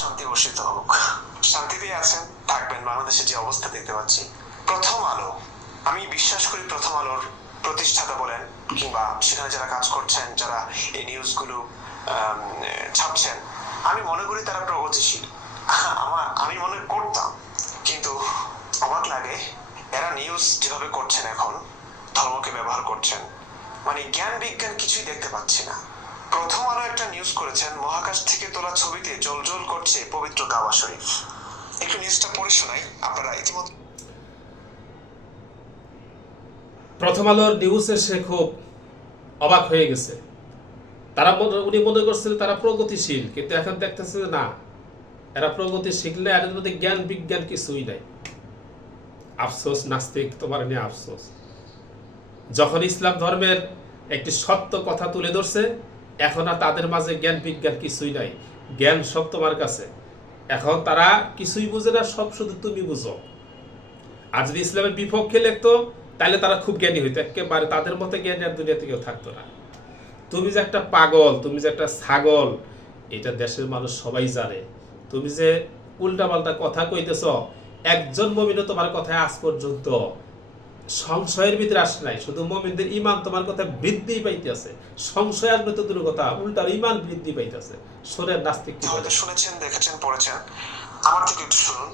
শান্তি বর্ষিত হোক। শান্তিতেই আছেন, থাকবেন। বাংলাদেশে যে অবস্থা দেখতে পাচ্ছি, প্রথম আলো, আমি বিশ্বাস করি প্রথম আলোর প্রতিষ্ঠাতা বলেন কিংবা সেখানে যারা কাজ করছেন, যারা এই নিউজগুলো ছাপছেন, আমি মনে করি তারা প্রগতিশীল। আমি মনে করতাম, কিন্তু অবাক লাগে এরা নিউজ যেভাবে করছেন, এখন ধর্মকে ব্যবহার করছেন, মানে জ্ঞান বিজ্ঞান কিছুই দেখতে পাচ্ছি না। প্রথম আলো একটা নিউজ করেছেন, মহাকাশ থেকে তোলা ছবিতে জ্বলজ্বল করছে পবিত্র কাবা শরীফ। একটু নিউজটা পড়ে শোনাই, আপনারা ইতিমধ্যে। প্রথম আলোর নিউজ এসে খুব অবাক হয়ে গেছে। উনি মনে করছিলেন তারা প্রগতিশীল, কিন্তু এখন দেখতেছে যে না, এরা প্রগতিশীল না, এর মধ্যে জ্ঞান বিজ্ঞান কিছুই নাই। আফসোস নাস্তিক, তোমার নিয়ে আফসোস। যখন ইসলাম ধর্মের একটি সত্য কথা তুলে ধরছে, এখন আর তাদের মাঝে জ্ঞান বিজ্ঞান কিছুই নাই। জ্ঞান সব তোমার কাছে। এখন তারা কিছুই বুঝে না, সব শুধু তুমি বুঝো। আর যদি ইসলামের বিপক্ষে লিখতো, তাহলে তারা খুব জ্ঞানী হইতো, একেবারে তাদের মতো জ্ঞানী আর দুনিয়াতে কেউ থাকতো না। তুমি যে একটা পাগল, তুমি যে একটা ছাগল, এটা দেশের মানুষ সবাই জানে। তুমি যে উল্টাপাল্টা কথা কইতেছ, একজন মুমিনও তোমার কথায় আজ পর্যন্ত সংশয়ের ভিতরে আসে নাই। শুধু মুমিনদের ঈমান তোমার কথা বৃদ্ধি পাইতেছে, সংশয় আসবে তো দূর কথা, উল্টার ঈমান বৃদ্ধি পাইতেছে। শোনেন নাস্তিক কি হয়তো শুনেছেন, দেখেছেন, পড়েছেন, আমার থেকে একটু শুনুন।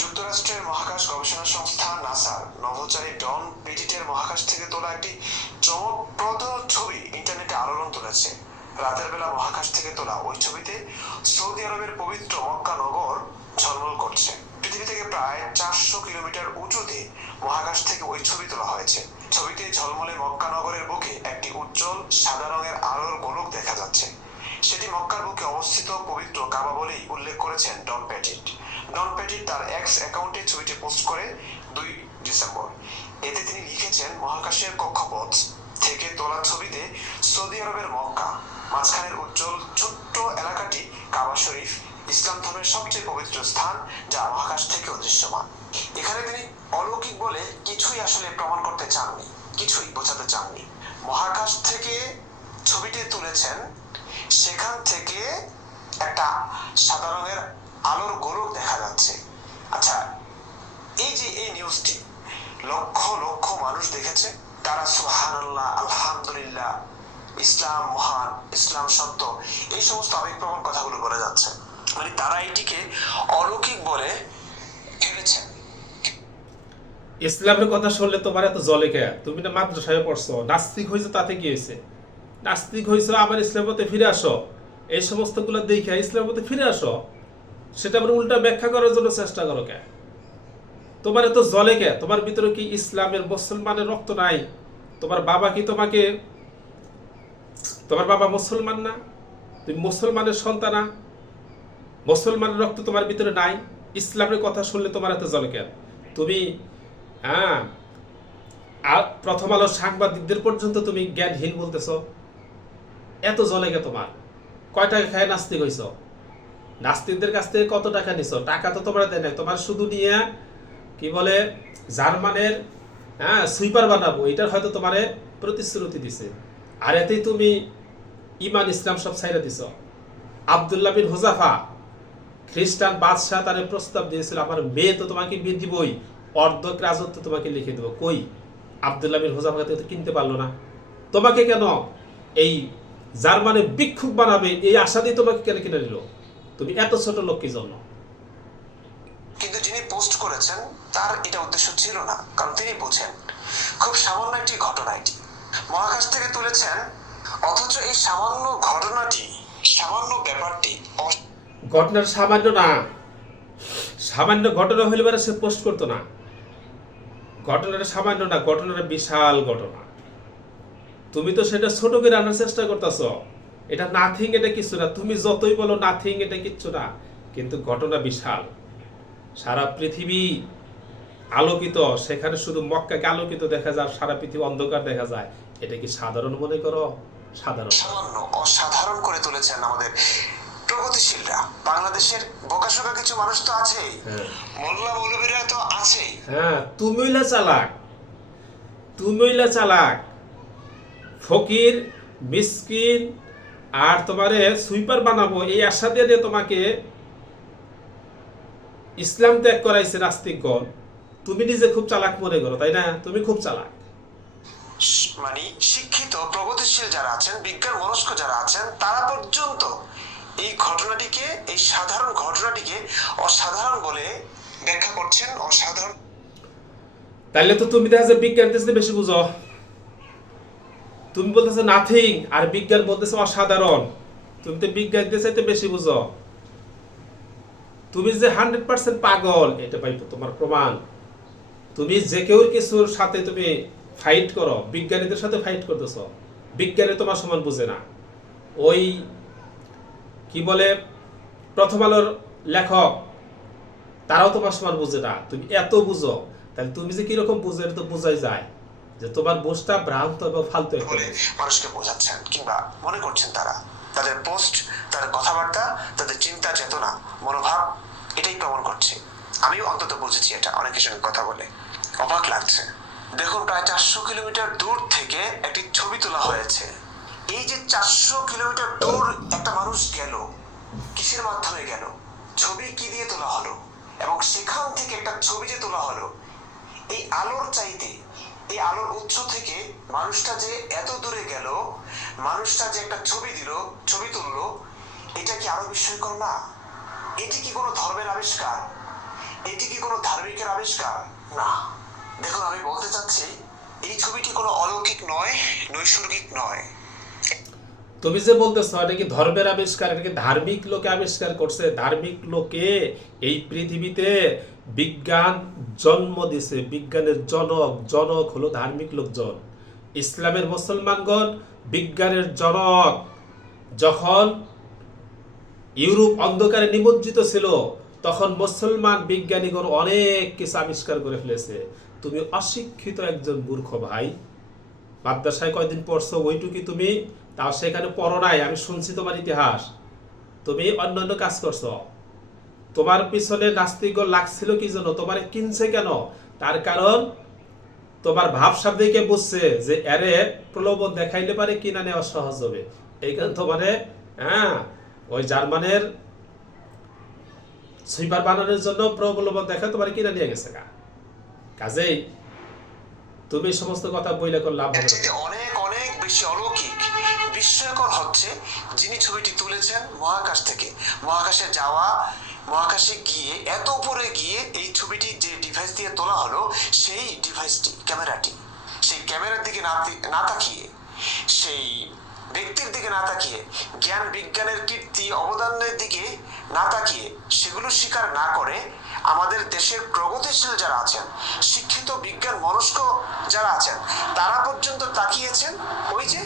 যুক্তরাষ্ট্রের মহাকাশ গবেষণা সংস্থা নাসার নভোচারী ডন পেটিটের মহাকাশ থেকে তোলা একটি চমকপ্রদ ছবি ইন্টারনেটে আলোড়ন তুলেছে। রাতের বেলা মহাকাশ থেকে তোলা ওই ছবিতে সৌদি আরবের পবিত্র মক্কা নগর ঝলমল করছে। পৃথিবী থেকে প্রায় 400 কিলোমিটার উঁচুতে মহাকাশ থেকে ওই ছবি তোলা হয়েছে। ছবিতে ঝলমলে মক্কা নগরের বুকে একটি উজ্জ্বল সাদা রঙের আলোর গোলক দেখা যাচ্ছে। সেটি মক্কার বুকে অবস্থিত পবিত্র কাবা বলেই উল্লেখ করেছেন ডন পেটিট। ডন পেটিট তার এক্স অ্যাকাউন্টে ছবিটি পোস্ট করে 2 ডিসেম্বর। এতে তিনি লিখেছেন, মহাকাশের কক্ষপথ থেকে তোলা ছবিতে সৌদি আরবের মক্কা, মাঝখানের উজ্জ্বল ছোট্ট এলাকাটি কাবা শরীফ, ইসলাম ধর্মের সবচেয়ে পবিত্র স্থান, যা মহাকাশ থেকে দৃশ্যমান। এখানে তিনি অলৌকিক বলে কিছুই আসলে প্রমাণ করতে চাননি, কিছুই বোঝাতে চাননি। মহাকাশ থেকে ছবিটি তুলেছেন, সেখান থেকে একটা সাদা রঙের আলোর গোলক দেখা যাচ্ছে। আচ্ছা, এই যে এই নিউজটি লক্ষ লক্ষ মানুষ দেখেছে, তারা সুবহানাল্লাহ, আলহামদুলিল্লাহ, ইসলাম মহান, ইসলাম সত্য, এই সমস্ত আবেগপ্রবণ কথাগুলো বলে যাচ্ছে। মানে তারা এটিকে অলৌকিক বলে ভেবেছেন। ইসলামের কথা শুনলে তোমার এত জলে কে? তুমি না মাদ্রাসায় পড়ছো, নাস্তিক হয়েছে, তাতে কি হয়েছে? নাস্তিক হয়েছে, আবার ইসলামের মধ্যে ফিরে আসো। এই সমস্ত গুলো দেখে ইসলামের মধ্যে ফিরে আসো, সেটা আবার উল্টা ব্যাখ্যা করার জন্য চেষ্টা করো কে? তোমার এত জলে কে? তোমার ভিতরে কি ইসলামের মুসলমানের রক্ত নাই? তোমার বাবা কি তোমার বাবা মুসলমান না? তুমি মুসলমানের সন্তানা? মুসলমানের রক্ত তোমার ভিতরে নাই? ইসলামের কথা শুনলে তোমার এত জলে কেন? তুমি প্রথম আলো সাংবাদিকদের পর্যন্ত তুমি জ্ঞানহীন বলতেছ, এত জলে গে তোমার? কয় টাকা খায় নাস্তিক হইছ? নাস্তিকদের কাছ থেকে কত টাকা নিছ? টাকা তো তোমরা দেয় নাই, তোমার শুধু নিয়ে কি বলে জার্মানের সুইপার বানাবো, এটার হয়তো তোমারে প্রতিশ্রুতি দিছে। আর এতেই তুমি ইমান ইসলাম সব ছাইরা দিছ। আব্দুল্লাহ বিন হুজাফা খ্রিস্টান বাদশাহ তারে প্রস্তাব দিয়েছিল, আমার মেয়ে তো তোমাকে বিয়ে দিবই, অর্ধেক রাজত্ব তোমাকে লিখে দেবো। কই? আব্দুল্লাহ বিন হুজাফা তো কিনতে পারলো না। তোমাকে কেন এই জার্মানে ভিক্ষুক বানাবে এই আশা দিয়ে তোমাকে কেন কিনে নিল? তুমি এত ছোট লোক কি জন্য? কিন্তু যিনি পোস্ট করেছেন তার এটা উদ্দেশ্য ছিল না, কারণ তিনি বোঝেন খুব সামান্য একটি ঘটনা এটি মহাকাশ থেকে তুলেছেন, অথচ এই সামান্য ঘটনাটি, সামান্য ব্যাপারটি, ঘটনার সামান্য না, সামান্য ঘটনা হইলে পরে সে পোস্ট করতো না। ঘটনাটা সামান্য না, ঘটনাটা বিশাল ঘটনা। তুমি তো সেটা ছোট করে আনার চেষ্টা করতেছ। এটা নাথিং, এটা কিছু না। তুমি যতই বলো নাথিং, এটা কিচ্ছু না, কিন্তু ঘটনা বিশাল। সারা পৃথিবী আলোকিত, সেখানে শুধু মক্কাকে আলোকিত দেখা যায়, সারা পৃথিবী অন্ধকার দেখা যায়। এটা কি সাধারণ মনে করো? সাধারণ, সামান্য অসাধারণ করে তুলেছেন আমাদের প্রগতিশীলরা। বাংলাদেশের বোকাশোকা কিছু মানুষ তো আছেই, মোল্লা মৌলবীরা তো আছেই। তুমিলা চালাক, তুমিলা চালাক, ফকির মিসকিন আর তোমারে সুইপার বানাবো এই আশা দিয়ে তোমাকে ইসলাম ত্যাগ করাইছে নাস্তিকগণ, তুমি নিজে খুব চালাক মনে করো, তাই না? তুমি খুব চালাক। মানে শিক্ষিত প্রগতিশীল যারা আছেন, বিজ্ঞান মনস্ক যারা আছেন, তারা পর্যন্ত এই ঘটনাটিকে, এই সাধারণ ঘটনাটিকে অসাধারণ বলে ব্যাখ্যা করছেন। অসাধারণ। তাইলে তো তুমি দেখা যায় বিজ্ঞান থেকে বেশি বুঝো। তুমি বলতেছো নাথিং, আর বিজ্ঞান বলতেছো অসাধারণ। তুমি তো বিজ্ঞান দিয়ে চাইতে বেশি বুঝো। তুমি যে 100% পাগল, এটা পাইবো তোমার প্রমাণ। তুমি যে কেউ কিছুর সাথে তুমি ফাইট করো, বিজ্ঞানীদের সাথে ফাইট করতেছ, বিজ্ঞানী তোমার সমান বুঝে না। ওই কি বলে প্রথম আলোর লেখক, তারাও তোমার সমান বুঝে না। তুমি এত বুঝো, তাহলে তুমি যে কিরকম বুঝো এটা তো বোঝাই যায় যে তোমার বুঝটা ভ্রান্ত এবং ফালতু বলে মানুষকে বোঝাচ্ছেন কিংবা মনে করছেন তারা। তাদের পোস্ট, তাদের কথাবার্তা, তাদের চিন্তা চেতনা, মনোভাব এটাই প্রমাণ করছে। আমিও অন্তত বুঝেছি এটা অনেকের সঙ্গে কথা বলে। অবাক লাগছে। দেখুন, প্রায় 400 কিলোমিটার দূর থেকে একটি ছবি তোলা হয়েছে। এই যে 400 কিলোমিটার দূর একটা মানুষ গেল, কিসের মাধ্যমে গেল, ছবি কি দিয়ে তোলা হলো, এবং সেখান থেকে একটা ছবি যে তোলা হলো, এই আলোর চাইতে, এই আলোর উৎস থেকে মানুষটা যে এত দূরে গেল, মানুষটা যে একটা ছবি দিল, ছবি তুললো, এটা কি আরো বিস্ময়কর না? এটি কি কোনো ধর্মের আবিষ্কার? এটি কি কোনো ধার্মিকের আবিষ্কার? না। দেখুন, আমি বলতে চাচ্ছি এই ছবিটি কোনো অলৌকিক নয়, নৈসর্গিক নয়। তুমি যে বলতেছ এটা কি ধর্মের আবিষ্কার, এটা কি ধার্মিক লোকে আবিষ্কার করছে? ধার্মিক লোকে এই পৃথিবীতে বিজ্ঞান জন্ম দিছে। বিজ্ঞানের জনক হলো ধার্মিক লোকজন। ইসলামের মুসলমানগণ বিজ্ঞানের জনক। যখন ইউরোপ অন্ধকারে নিমজ্জিত ছিল, তখন মুসলমান বিজ্ঞানীগণ অনেক কিছু আবিষ্কার করে ফেলেছে। তুমি অশিক্ষিত একজন মূর্খ ভাই। মাদ্রাসায় কয়দিন পড়ছো ওইটুকি তুমি, তাও সেখানে পড়ো নাই। আমি শুনছি তোমার ইতিহাস। তুমি অন্যান্য কাজ করছো। তোমার পিছনে নাস্তিকগণ লাগছিল কি জন্য? তোমার কিনছে কেন? তার কারণ তোমার ভাবসাব দেখে বুঝছে যে এরে প্রলোভন দেখাইলে পারে কিনা নেওয়া সহজ হবে। এইখানে তোমারে ওই জার্মানের সুইপার বানানোর জন্য প্রলোভন দেখা তোমার কিনা নিয়ে গেছে। কাজেই তুমি সমস্ত কথা বইলে কোন লাভ হবে? অনেক অনেক বেশি অলৌকিক, বিস্ময়কর হচ্ছে যিনি ছবিটি তুলেছেন মহাকাশ থেকে। মহাকাশে যাওয়া, মহাকাশে গিয়ে, এত উপরে গিয়ে এই ছবিটি যে ডিভাইস দিয়ে তোলা হলো, সেই ডিভাইসটি, ক্যামেরাটি, সেই ক্যামেরার দিকে না তাকিয়ে, সেই ব্যক্তির দিকে না তাকিয়ে, জ্ঞান বিজ্ঞানের কীর্তি অবদানের দিকে না তাকিয়ে, সেগুলো স্বীকার না করে আমাদের দেশের প্রগতিশীল যারা আছেন, শিক্ষিত বিজ্ঞান মনস্ক যারা আছেন, তারা পর্যন্ত তাকিয়েছেন ওই যে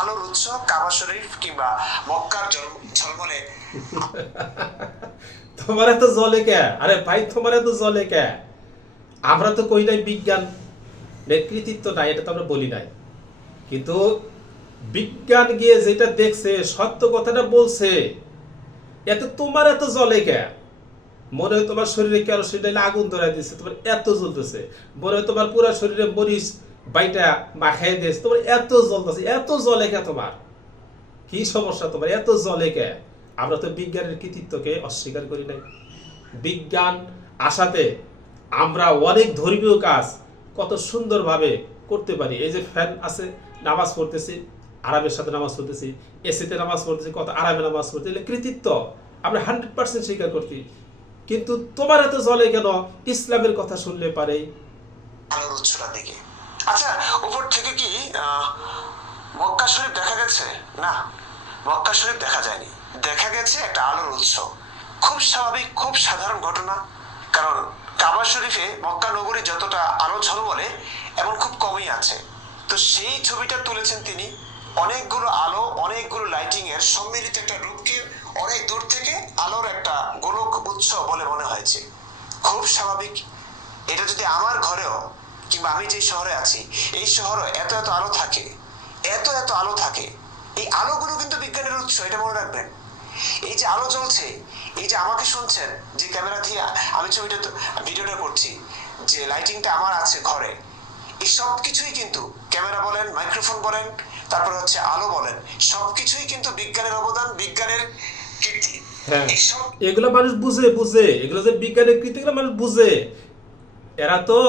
আলোর উৎস কাবা শরীফ কিংবা মক্কার ঝলমলে। তোমার এত জলে কে? আরে ভাই, তোমার এত জলে কে? আমরা তো কই নাই বিজ্ঞান কৃতিত্ব নাই, এটা তো আমরা বলি নাই। কিন্তু বিজ্ঞান গিয়ে যেটা দেখছে, সত্য কথাটা বলছে, এত তোমার এত জলে কে? মনে হয় তোমার শরীরে কেরোসিন আগুন ধরাই দিচ্ছে, তোমার এত জ্বলতেছে। মনে হয় তোমার পুরো শরীরে মরিচ বাইটা মাখাই দিয়েছে, তোমার এত জ্বলতেছে। এত জলে কে? তোমার কি সমস্যা? তোমার এত জলে কে? আমরা তো বিজ্ঞানের কৃতিত্বকে অস্বীকার করি নাই। বিজ্ঞান আসাতে আমরা অনেক ধর্মীয় কাজ কত সুন্দরভাবে করতে পারি। এই যে ফ্যান আছে, নামাজ পড়তেছি, আরামের সাথে নামাজ পড়তেছি, এসিতে নামাজ পড়তেছি, কত আরামে নামাজ পড়তেছি, এগুলো কৃতিত্ব আমরা 100% স্বীকার করছি। কিন্তু তোমার এত জলে কেন? ইসলামের কথা শুনলে পারেই আলোর উৎসটা দিকে। আচ্ছা, উপর থেকে কি মক্কা শরীফ দেখা গেছে? না, মক্কা শরীফ দেখা যায়নি। দেখা গেছে একটা আলোর উৎস। খুব স্বাভাবিক, খুব সাধারণ ঘটনা। কারণ কাবা শরীফে মক্কা নগরী যতটা আলো ঝলমলে, এমন খুব কমই আছে। তো সেই ছবিটা তুলেছেন তিনি। অনেকগুলো আলো, অনেকগুলো লাইটিং এর সম্মিলিত একটা রূপকে অনেক দূর থেকে আলোর একটা গোলক উৎস বলে মনে হয়েছে। খুব স্বাভাবিক। এটা যদি আমার ঘরেও কিংবা আমি যে শহরে আছি, এই শহরে এত এত আলো থাকে, এত এত আলো থাকে, এই আলোগুলো কিন্তু বিজ্ঞানের উৎস, এটা মনে রাখবেন। এই যে আলো জ্বলছে, এই যে আমাকে শুনছেন, যে ক্যামেরা দিয়ে আমি ভিডিওটা করছি, যে লাইটিংটা আমার আছে ঘরে, এই সব কিছুই কিন্তু ক্যামেরা বলেন, মাইক্রোফোন বলেন, তারপর হচ্ছে আলো বলেন, সবকিছুই কিন্তু বিজ্ঞানের অবদান, বিজ্ঞানের কীর্তি। হ্যাঁ, এইসব এগুলো মানুষ বুঝে এগুলো যে বিজ্ঞানের কৃতিগুলো মানুষ বুঝে। এরা তো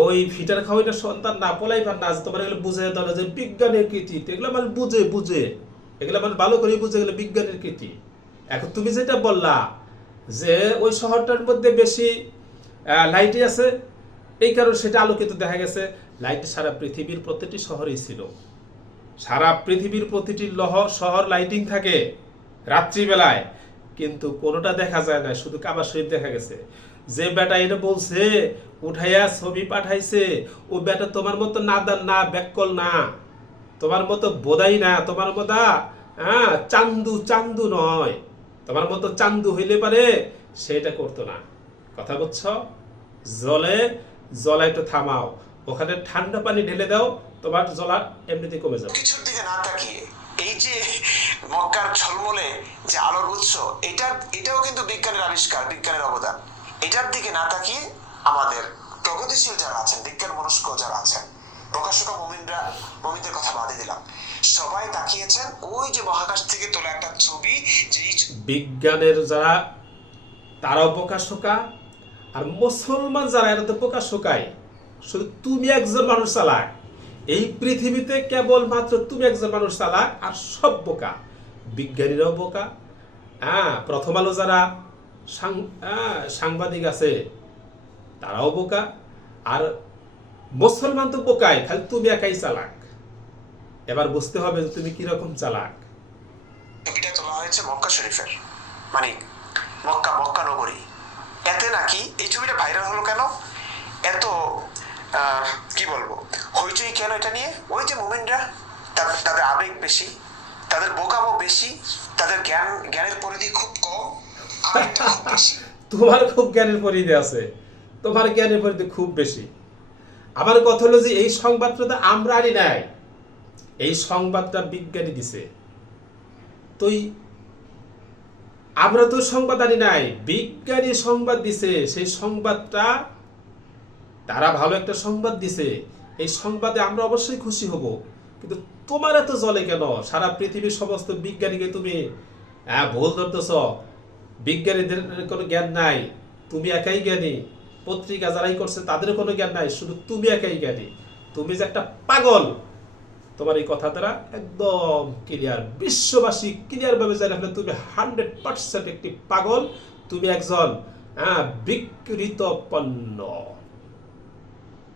ওই ফিটার খাওয়াইটা সন্তান না পলাই পার না যে তোমার এগুলো বুঝে ধরো যে বিজ্ঞানের কৃতি, এগুলো মানুষ বুঝে এগুলো মানুষ ভালো করে বুঝে এগুলো বিজ্ঞানের কৃতি। এখন তুমি যেটা বললা যে ওই শহরটার মধ্যে বেশি লাইটই আছে, এই কারণে সেটা আলোকিত দেখা গেছে। লাইট সারা পৃথিবীর প্রতিটি শহরেই ছিল, সারা পৃথিবীর প্রতিটি শহর লাইটিং থাকে রাত্রিবেলায়, কিন্তু কোনোটা দেখা যায় না, শুধু কাবা শরীফ দেখা গেছে। যে বেটা এটা বলছে উঠাইয়া ছবি পাঠাইছে, ও বেটা তোমার মতো নাদান না, ব্যাককল না, তোমার মতো বোধাই না, তোমার মতো চান্দু চান্দু নয়। তোমার মতো চান্দু হইলে পারে সেটা করতো না। কথা বুঝছো? জলে জলা একটু থামাও, ওখানে ঠান্ডা পানি ঢেলে দাও, তোমার জলা এমনিতে কমে যাবে। কিছুর দিকে না তাকিয়ে এই যে মক্কার ঝলমলে যে আলোর উৎস, এটাও কিন্তু বিজ্ঞানের আবিষ্কার, বিজ্ঞানের অবদান। এটার দিকে না তাকিয়ে আমাদের প্রগতিশীল যারা আছেন, বিজ্ঞান মনস্ক যারা আছেন, প্রকাশকা মুমিনদের কথা বাদে দিলাম, সবাই তাকিয়েছেন ওই যে মহাকাশ থেকে তোলা একটা ছবি, যে বিজ্ঞানের যারা তারাও প্রকাশকা, আর মুসলমান যারা এরা তো প্রকাশকাই। শুধু তুমি একজন মানুষ চালাক, এই পৃথিবীতে কেবল মাত্র তুমি একজন মানুষ চালাক, আর সব বোকা। বিজ্ঞানীরাও বোকা, প্রথম আলো যারা সাংবাদিক আছে তারাও বোকা, আর মুসলমান তো বোকাই, খালি তুমি একাই চালাক। এবার বুঝতে হবে যে তুমি কিরকম চালাক। ছবিটা তোলা হয়েছে মক্কা শরীফের, মানে মক্কা নগরী। এতে নাকি এই ছবিটা ভাইরাল হলো কেন, এত কি বলবো হইচই কেন এটা নিয়ে? ওই যে মুমিনরা, তাদের আবেগ বেশি, তাদের বোকামো বেশি, তাদের জ্ঞানের পরিধি খুব কম, আবেগটা খুব বেশি। তোমার খুব জ্ঞানের পরিধি আছে, তোমার জ্ঞানের পরিধি খুব বেশি। আমার কথা হলো যে এই সংবাদটা আমরা আনি নাই, এই সংবাদটা বিজ্ঞানী দিছে। তুই আমরা তো সংবাদ আনি নাই, বিজ্ঞানী সংবাদ দিছে। সেই সংবাদটা তারা ভালো একটা সংবাদ দিছে, এই সংবাদে আমরা অবশ্যই খুশি হব। কিন্তু তোমার এত জলে কেন? সারা পৃথিবীর সমস্ত বিজ্ঞানীকে তুমি ভুল ধরতেছ। বিজ্ঞানীদের কোনো জ্ঞান নাই, তুমি একাই জ্ঞানী। পত্রিকা যারাই করছে তাদের কোনো জ্ঞান নাই, শুধু তুমি একাই জ্ঞানী। তুমি যে একটা পাগল, তোমার এই কথা দ্বারা একদম ক্লিয়ার, বিশ্ববাসী ক্লিয়ার ভাবে জানে ফেলে তুমি 100% একটি পাগল, তুমি একজন বিকৃত পণ্য।